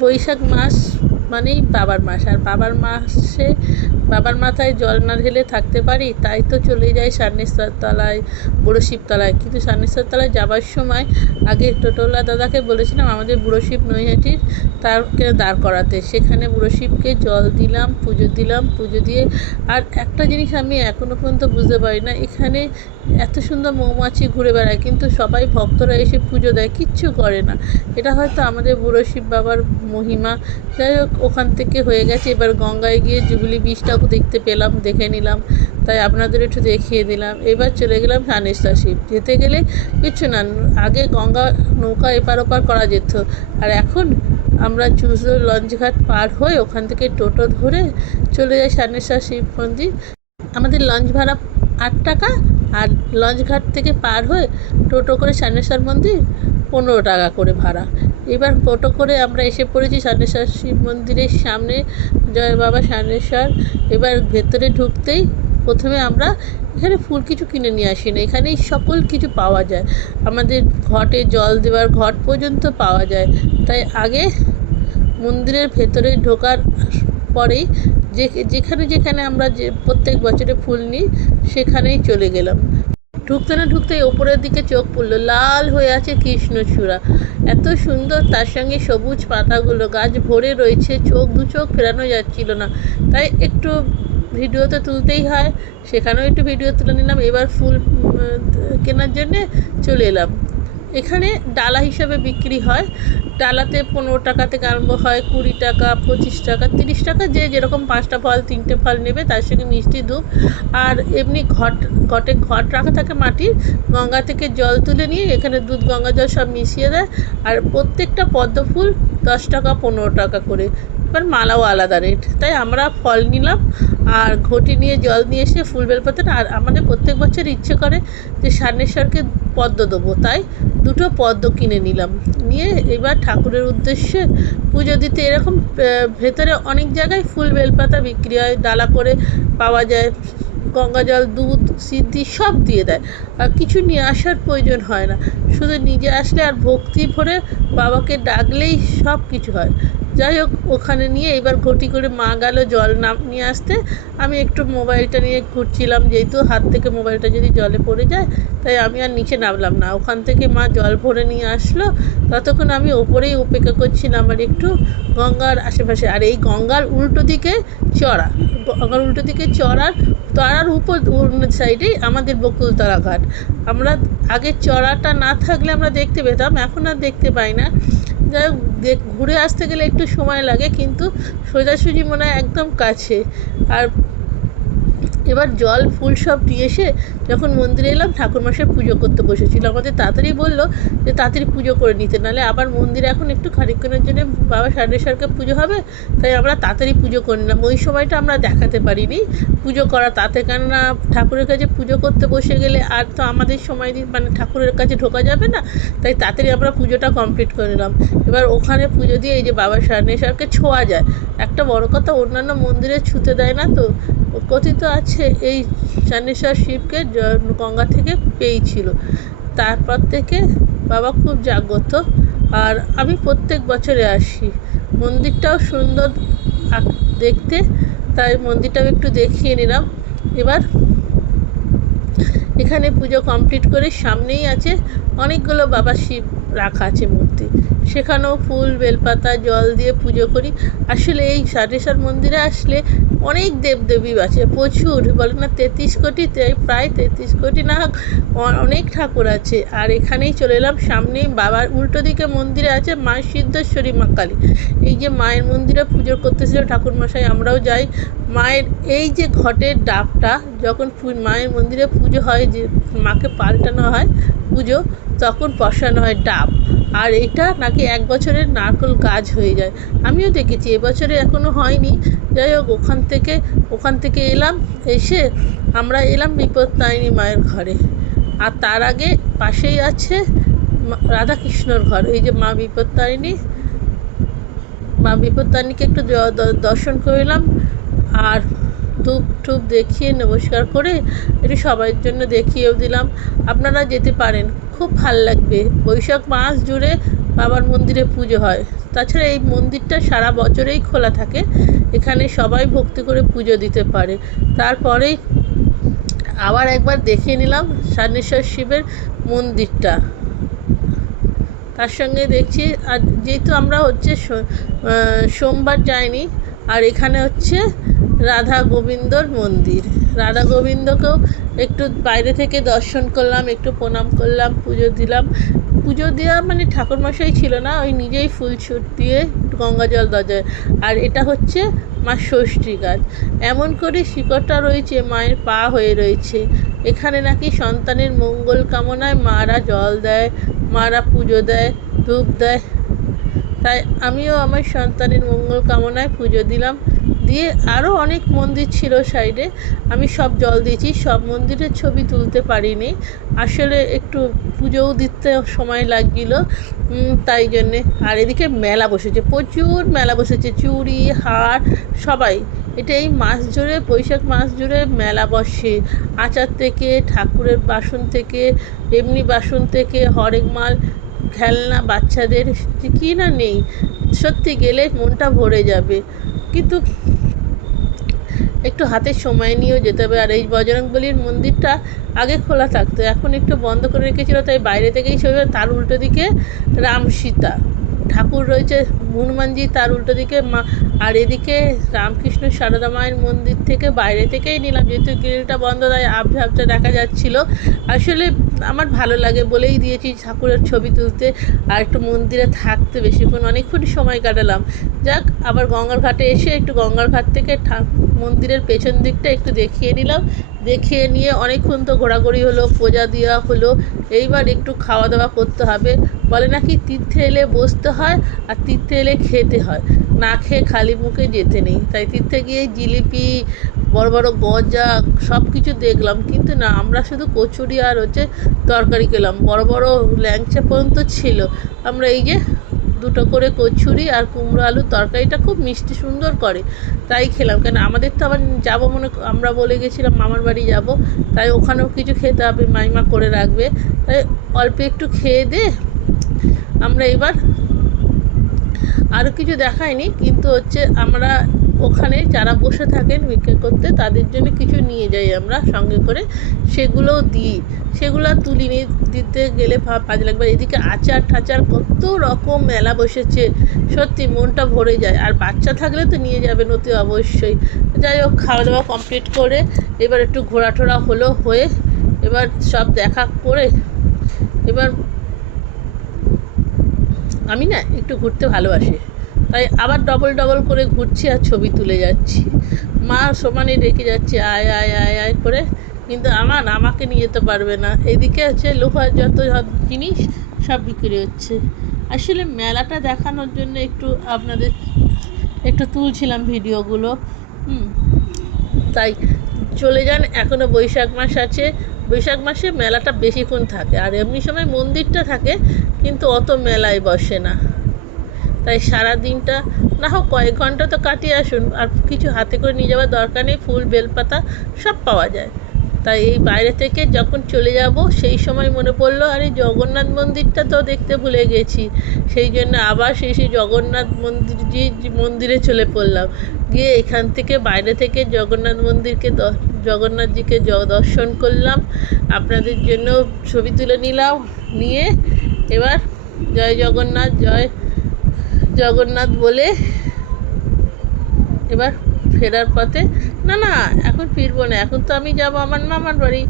বৈশাখ মাস মানেই বাবার মাস, আর বাবার মাসে বাবার মাথায় জল না ঢেলে থাকতে পারি, তাই তো চলে যাই সান্নেশ্বর তলায়, বুড়ো শিবতলায়। কিন্তু সান্নেশ্বর তলায় যাবার সময় আগে টোটোলা দাদাকে বলেছিলাম আমাদের বুড়ো শিব নৈহাটির তারকে দাঁড় করাতে। সেখানে বুড়ো শিবকে জল দিলাম, পুজো দিয়ে। আর একটা জিনিস আমি এখনও পর্যন্ত বুঝতে পারি না, এখানে এত সুন্দর মৌমাছি ঘুরে বেড়ায়, কিন্তু সবাই ভক্তরা এসে পুজো দেয়, কিচ্ছু করে না। এটা হয়তো আমাদের বুড়ো শিব বাবার মহিমা। যাই হোক, ওখান থেকে হয়ে গেছে। এবার গঙ্গায় গিয়ে জুবিলি বীজটাও দেখে নিলাম, তাই আপনাদের একটু দেখিয়ে দিলাম। এবার চলে গেলাম সান্নেশ্বর শিব। যেতে গেলে কিছু না, আগে গঙ্গা নৌকা এপার ওপার করা যেত, আর এখন আমরা চুজো লঞ্চঘাট পার হয়ে ওখান থেকে টোটো ধরে চলে যাই সান্নেশ্বর শিব মন্দির। আমাদের লঞ্চ ভাড়া 8 টাকা, আর লঞ্চঘাট থেকে পার হয়ে টোটো করে সান্নেশ্বর মন্দির 15 টাকা করে ভাড়া। এবার টোটো করে আমরা এসে পড়েছি সান্নেশ্বর শিব মন্দিরের সামনে, জয় বাবা সান্নেশ্বর। এবার ভেতরে ঢুকতেই প্রথমে আমরা এখানে ফুল কিছু কিনে নিয়ে আসি না, এখানেই সকল কিছু পাওয়া যায়। আমাদের ঘটে জল দেওয়ার ঘট পর্যন্ত পাওয়া যায়। তাই আগে মন্দিরের ভেতরে ঢোকার পরেই যেখানে আমরা যে প্রত্যেক বছরে ফুল নিই সেখানেই চলে গেলাম। ঢুকতে না ঢুকতেই ওপরের দিকে চোখ পড়লো, লাল হয়ে আছে কৃষ্ণচূড়া, এত সুন্দর, তার সঙ্গে সবুজ পাতাগুলো, গাছ ভরে রয়েছে, দু চোখ ফেরানো যাচ্ছিল না। তাই একটু ভিডিও তো তুলতেই হয়, সেখানেও একটু ভিডিও তুলে নিলাম। এবার ফুল কেনার জন্যে চলে এলাম। এখানে ডালা হিসাবে বিক্রি হয়, ডালাতে 15 টাকা থেকে আরম্ভ হয়, 20 টাকা, 25 টাকা, 30 টাকা, যে যেরকম 5টা ফল 3টে ফল নেবে, তার সঙ্গে মিষ্টি ধূপ। আর এমনি ঘটে ঘট রাখা থাকে মাটির, গঙ্গা থেকে জল তুলে নিয়ে এখানে দুধ গঙ্গা জল সব মিশিয়ে দেয়। আর প্রত্যেকটা পদ্ম ফুল 10 টাকা 15 টাকা করে, এবার মালাও আলাদা রেট। তাই আমরা ফল নিলাম আর ঘটি নিয়ে জল নিয়ে এসে ফুল বেলপাতা। আর আমাদের প্রত্যেক বছর ইচ্ছে করে যে সান্নেশ্বরকে পদ্ম দেবো, তাই 2টো পদ্ম কিনে নিলাম, নিয়ে এবার ঠাকুরের উদ্দেশ্যে পুজো দিতে। এরকম ভেতরে অনেক জায়গায় ফুল বেলপাতা বিক্রি হয়, ডালা করে পাওয়া যায়, গঙ্গা জল, দুধ, সিদ্ধি সব দিয়ে দেয়, আর কিছু নিয়ে আসার প্রয়োজন হয় না, শুধু নিজে আসলে আর ভক্তি ভরে বাবাকে ডাকলেই সব কিছু হয়। যাই হোক, ওখানে নিয়ে এবার ঘটি করে মা গেল জল নিয়ে আসতে। আমি একটু মোবাইলটা নিয়ে ঘুরছিলাম, যেহেতু হাত থেকে মোবাইলটা যদি জলে পড়ে যায়, তাই আমি আর নিচে নামলাম না। ওখান থেকে মা জল ভরে নিয়ে আসলো, ততক্ষণ আমি ওপরেই অপেক্ষা করছিলাম আর একটু গঙ্গার আশেপাশে। আর এই গঙ্গার উল্টো দিকে চড়ার তারার উপর সাইডেই আমাদের বকুলতলা ঘাট। আমরা আগে চড়াটা না থাকলে আমরা দেখতে পেতাম, এখন আর দেখতে পাই না। যাই হোক, ঘুরে আসতে গেলে একটু সময় লাগে, কিন্তু সোজাসুজি মনে হয় একদম কাছে। আর এবার জল ফুল সব দিয়ে এসে যখন মন্দিরে এলাম, ঠাকুরমশাই পুজো করতে বসেছিল। আমাদের তাড়াতাড়ি বললো যে তাড়াতাড়ি পুজো করে নিতে, নাহলে আবার মন্দিরে এখন একটু খানিকক্ষণের জন্য বাবা সান্নেশ্বরকে পুজো হবে, তাই আমরা তাড়াতাড়ি পুজো করে নিলাম। ওই সময়টা আমরা দেখাতে পারিনি পুজো করা, তাতে কেননা ঠাকুরের কাছে পুজো করতে বসে গেলে আর তো আমাদের সময় মানে ঠাকুরের কাছে ঢোকা যাবে না, তাই তাড়াতাড়ি আমরা পুজোটা কমপ্লিট করে নিলাম। এবার ওখানে পুজো দিয়ে এই যে বাবা সান্নেশ্বরকে ছোঁয়া যায়, একটা বড় কথা, অন্যান্য মন্দিরে ছুঁতে দেয় না, তো কথিত আছে এই সান্নেশ্বর শিবকে গঙ্গা থেকে পেয়েছিল, তারপর থেকে বাবা খুব জাগ্রত। আর আমি প্রত্যেক বছরে আসি, মন্দিরটাও সুন্দর দেখতে, তাই মন্দিরটাও একটু দেখিয়ে নিলাম। এবার এখানে পুজো কমপ্লিট করে সামনেই আছে অনেকগুলো বাবা শিব রাখা আছে মূর্তি, সেখানেও ফুল বেলপাতা জল দিয়ে পুজো করি। আসলে এই সান্নেশ্বর মন্দিরে আসলে অনেক দেবদেবী আছে, প্রচুর, বলে না 33 কোটি, প্রায় 33 কোটি না অনেক ঠাকুর আছে। আর এখানেই চলে এলাম, সামনেই বাবার উল্টো দিকে মন্দিরে আছে মায়ের সিদ্ধেশ্বরী মা কালী। এই যে মায়ের মন্দিরে পুজো করতেছিল ঠাকুরমশাই, আমরাও যাই। মায়ের এই যে ঘটের ডাবটা যখন মায়ের মন্দিরে পুজো হয়, যে মাকে পাল্টানো হয় পুজো, তখন বসানো হয় ডাব, আর এটা নাকি 1 বছরের নারকেল গাছ হয়ে যায়। আমিও দেখেছি, এবছরে এখনও হয়নি। যাই হোক, ওখান থেকে এলাম, এসে আমরা এলাম বিপত্তারিণী মায়ের ঘরে। আর তার আগে পাশেই আছে রাধাকৃষ্ণর ঘর। এই যে মা বিপত্তারিণীকে একটু দর্শন করলাম, আর ধূপ টুপ দেখিয়ে নমস্কার করে একটু সবার জন্য দেখিয়েও দিলাম। আপনারা যেতে পারেন, খুব ভাল লাগবে। বৈশাখ মাস জুড়ে বাবার মন্দিরে পুজো হয়। তাছাড়া এই মন্দিরটা সারা বছরেই খোলা থাকে, এখানে সবাই ভক্তি করে পুজো দিতে পারে। তারপরেই আবার একবার দেখে নিলাম সান্নেশ্বর শিবের মন্দিরটা। তার সঙ্গে দেখছি, আর যেহেতু আমরা হচ্ছে সোমবার যাইনি, আর এখানে হচ্ছে রাধা গোবিন্দর মন্দির, রাধা গোবিন্দকেও একটু বাইরে থেকে দর্শন করলাম, একটু প্রণাম করলাম, পুজো দিলাম। পুজো দেওয়া মানে ঠাকুরমশাই ছিল না, ওই নিজেই ফুল ছুট দিয়ে গঙ্গা জল দরজায়। আর এটা হচ্ছে মা ষষ্ঠী গাছ, এমন করে শিকড়টা রয়েছে, মায়ের পা হয়ে রয়েছে। এখানে নাকি সন্তানের মঙ্গল কামনায় মারা জল দেয়, মারা পুজো দেয়, ধূপ দেয়। তাই আমিও আমার সন্তানের মঙ্গল কামনায় পুজো দিলাম। দিয়ে আরও অনেক মন্দির ছিল সাইডে, আমি সব জল দিয়েছি, সব মন্দিরের ছবি তুলতে পারিনি, আসলে একটু পুজোও দিতে সময় লাগছিল, তাই জন্যে। আর এদিকে মেলা বসেছে, প্রচুর মেলা বসেছে, চুড়ি হার সবাই। এটা এই মাস জুড়ে, বৈশাখ মাস জুড়ে মেলা বসে, আচার থেকে, ঠাকুরের বাসন থেকে, এমনি বাসন থেকে, হরেক মাল, খেলনা, বাচ্চাদের কি না নেই। সত্যি গেলে মনটা ভরে যাবে, কিন্তু একটু হাতে সময় নিয়েও যেতে হবে। আর এই বজরংবলীর মন্দিরটা আগে খোলা থাকতো, এখন একটু বন্ধ করে রেখেছিল, তাই বাইরে থেকেই ছবি। তার উল্টো দিকে রাম সীতা ঠাকুর রয়েছে, হনুমানজি তার উল্টো দিকে মা। আর এদিকে রামকৃষ্ণ সারদা মায়ের মন্দির থেকে বাইরে থেকেই নিলাম, যেহেতু গ্রিলটা বন্ধ, তাই আবঝাবটা দেখা যাচ্ছিল। আসলে আমার ভালো লাগে বলেই দিয়েছি ঠাকুরের ছবি তুলতে, আর একটু মন্দিরে থাকতে বেশিক্ষণ, অনেকক্ষণ সময় কাটালাম। যাক, আবার গঙ্গার ঘাটে এসে একটু গঙ্গার ঘাট থেকে মন্দিরের পেছন দিকটা একটু দেখিয়ে নিলাম। দেখিয়ে নিয়ে অনেকক্ষণ তো ঘোরাঘুরি হলো, পূজা দেওয়া হলো। এইবার একটু খাওয়া দাওয়া করতে হবে। বলে নাকি তীর্থে এলে বসতে হয়, আর তীর্থে এলে খেতে হয়, না খেয়ে খালি মুখে যেতে নেই। তাই তীর্থে গিয়ে জিলিপি, বড় বড় গজা সব কিছু দেখলাম, কিন্তু না, আমরা শুধু কচুরি আর হচ্ছে তরকারি খেলাম। বড় বড় ল্যাংচা পর্যন্ত ছিল। আমরা এই যে দুটো করে কচুরি আর কুমড়ো আলুর তরকারিটা খুব মিষ্টি সুন্দর করে, তাই খেলাম। কেন আমাদের তো আবার যাবো, আমরা বলে গেছিলাম মামার বাড়ি যাব, তাই ওখানেও কিছু খেতে হবে, মাইমা করে রাখবে। তাই অল্প একটু খেয়ে দে আমরা এবার, আরও কিছু দেখায়নি, কিন্তু হচ্ছে আমরা ওখানে যারা বসে থাকেন ভিক্ষা করতে, তাদের জন্য কিছু নিয়ে যাই আমরা সঙ্গে করে, সেগুলোও দিই। সেগুলো তুলিনি, দিতে গেলে কাজে লাগবে। এদিকে আচার ঠাচার কত রকম মেলা বসেছে, সত্যি মনটা ভরে যায়। আর বাচ্চা থাকলে তো নিয়ে যাবেন অতি অবশ্যই। যাই হোক, খাওয়া দাওয়া কমপ্লিট করে এবার একটু ঘোরাটোরা হলো, হয়ে এবার সব দেখা করে এবার আমি না একটু ঘুরতে ভালোবাসি, তাই আবার ডবল ডবল করে ঘুরছি আর ছবি তুলে যাচ্ছি। মা সমানে রেখে যাচ্ছে আয় আয় আয় আয় করে, কিন্তু আমাকে নিয়ে যেতে পারবে না। এদিকে হচ্ছে লোহার যত জিনিস সব বিক্রি হচ্ছে। আসলে মেলাটা দেখানোর জন্য একটু আপনাদের একটু তুলছিলাম ভিডিওগুলো, তাই চলে যান। এখনও বৈশাখ মাস আছে, বৈশাখ মাসে মেলাটা বেশিক্ষণ থাকে, আর এমনি সময় মন্দিরটা থাকে, কিন্তু অত মেলায় বসে না। তাই সারা দিনটা না হোক কয়েক ঘন্টা তো কাটিয়ে আসুন, আর কিছু হাতে করে নিয়ে যাওয়ার দরকার নেই, ফুল বেলপাতা সব পাওয়া যায়। তাই এই বাইরে থেকে যখন চলে যাব, সেই সময় মনে পড়লো আরে জগন্নাথ মন্দিরটা তো দেখতে ভুলে গেছি, সেই জন্য আবার সেই জগন্নাথ মন্দিরে চলে পড়লাম। গিয়ে এখান থেকে বাইরে থেকে জগন্নাথ মন্দিরকে জগন্নাথজিকে দর্শন করলাম, আপনাদের জন্য ছবি তুলে নিলাম। নিয়ে এবার জয় জগন্নাথ, জয় জগন্নাথ বলে এবার ফেরার পথে, না এখন ফিরবো না, এখন তো আমি যাব আমার মামার বাড়ি,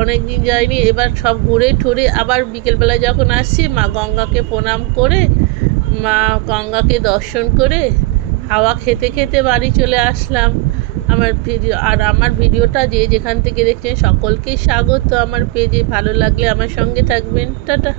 অনেক দিন যাইনি। এবার সব ঘুরে ঠুরে আবার বিকেলবেলায় যখন আসছি, মা গঙ্গাকে প্রণাম করে, মা গঙ্গাকে দর্শন করে হাওয়া খেতে খেতে বাড়ি চলে আসলাম। আমার ভিডিওটা যে যেখান থেকে দেখছেন সকলকেই স্বাগত আমার পেজে। ভালো লাগলে আমার সঙ্গে থাকবেন। টাটা।